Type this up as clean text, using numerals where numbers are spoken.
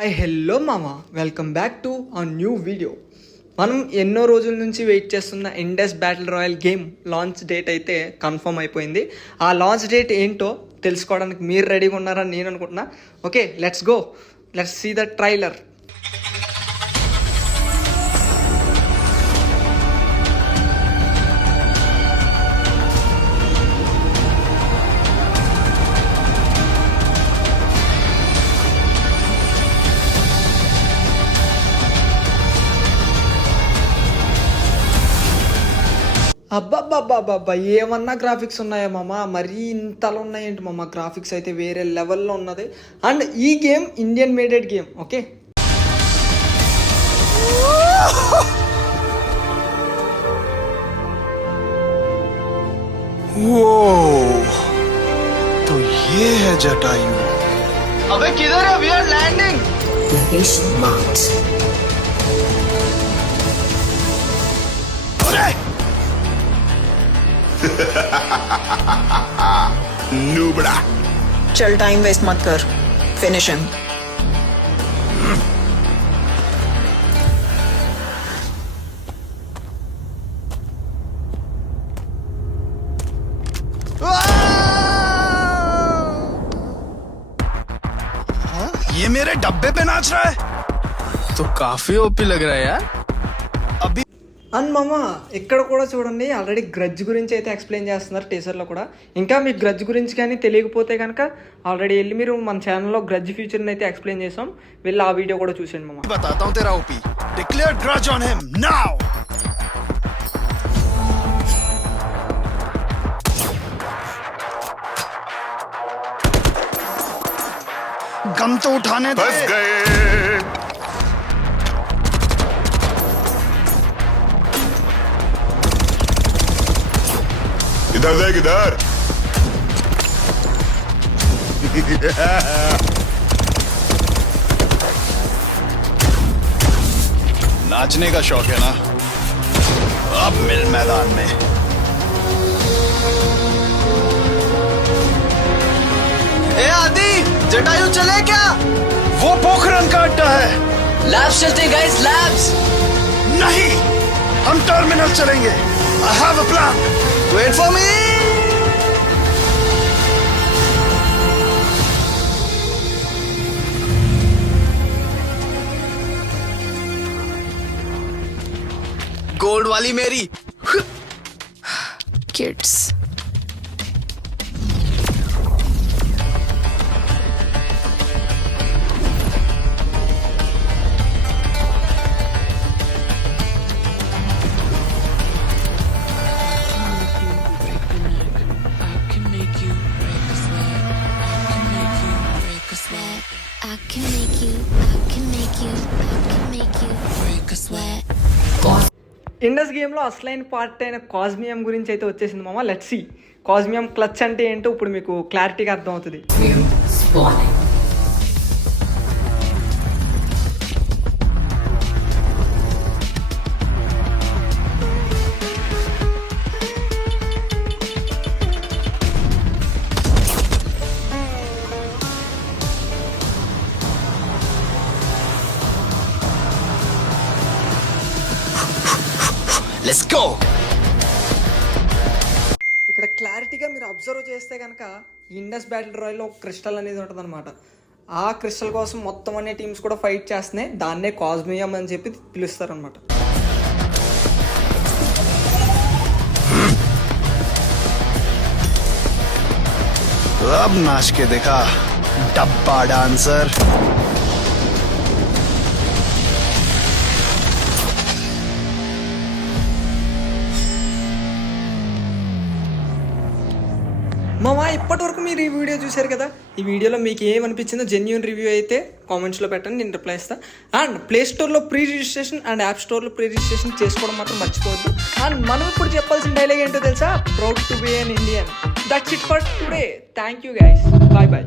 Hi hello మామ, welcome back to ఆ new video. మనం ఎన్నో రోజుల నుంచి వెయిట్ చేస్తున్న Indus battle royal game launch date అయితే కన్ఫర్మ్ అయిపోయింది. ఆ లాంచ్ డేట్ ఏంటో తెలుసుకోవడానికి మీరు రెడీగా ఉన్నారని నేను అనుకుంటున్నా. Okay, let's go, let's see the trailer. అబ్బాబ్బాబ్బాబ్బా, ఏమన్నా గ్రాఫిక్స్ ఉన్నాయా మామ? మరీ ఇంతలో ఉన్నాయేంటి మామ? గ్రాఫిక్స్ అయితే వేరే లెవెల్లో ఉన్నది. అండ్ ఈ game Indian maded game. Okay, तो ये है जटायु. अबे किधर है? We are landing. Location marked. Nubra. चल टाइम वेस्ट मत कर, फिनिश हिम. ये मेरे डब्बे पे नाच रहा है तो काफी ओपी लग रहा है यार. अभी అండ్ మామ ఇక్కడ కూడా చూడండి, ఆల్రెడీ గ్రడ్జ్ గురించి అయితే ఎక్స్ప్లెయిన్ చేస్తున్నారు టీజర్లో కూడా. ఇంకా మీకు గ్రడ్జ్ గురించి కానీ తెలియకపోతే కనుక ఆల్రెడీ వెళ్ళి మీరు మన ఛానల్లో గ్రడ్జ్ ఫ్యూచర్ని అయితే ఎక్స్ప్లెయిన్ చేసాం, వెళ్ళి ఆ వీడియో కూడా చూసేయండి మామ. बताता हूँ तेरा OP. Declare grudge on him now. गम तो उठाने दे. फंस गए. इधर देख इधर. नाचने का शौक है ना? अब मिल मैदान में. ए आदि, जटायु चले क्या? वो पोखरन का अड्डा है. लैब्स चलते गाइस, लैब्स. नहीं, हम टर्मिनल चलेंगे. I have a plan. Wait for me. Gold वाली मेरी. Kids. I can make you break a sweat. Indus గేమ్లో అసలైన పార్ట్ అయిన కాస్మియం గురించి అయితే వచ్చేసింది మామ. లెట్స్ సీ కాస్మియం క్లచ్ అంటే ఏంటో ఇప్పుడు మీకు క్లారిటీగా అర్థమవుతుంది. Spawning. Let's go. ఇక్కడ క్లారిటీగా మీరు అబ్జర్వ్ చేస్తే కనుక ఇండస్ బ్యాటిల్ రాయల్లో ఒక క్రిస్టల్ అనేది ఉంటుంది అనమాట. ఆ క్రిస్టల్ కోసం మొత్తం అనే టీమ్స్ కూడా ఫైట్ చేస్తున్నాయి. దాన్నే కాస్మియం అని చెప్పి పిలుస్తారు అనమాట. अब नाच के देखा डब्बा डांसर. మామ ఇప్పటి వరకు మీరు ఈ వీడియో చూశారు కదా. ఈ వీడియోలో మీకు ఏమనిపించిందో జెన్యూన్ రివ్యూ అయితే కామెంట్స్లో పెట్టండి, నేను రిప్లై ఇస్తాను. అండ్ ప్లే స్టోర్లో ప్రీ రిజిస్ట్రేషన్ అండ్ యాప్ స్టోర్లో ప్రీ రిజిస్ట్రేషన్ చేసుకోవడం మాత్రం మర్చిపోవద్దు. అండ్ మనం ఇప్పుడు చెప్పాల్సిన డైలాగ్ ఏంటో తెలుసా? Proud to be an Indian. That's it for today. Thank you guys, bye bye.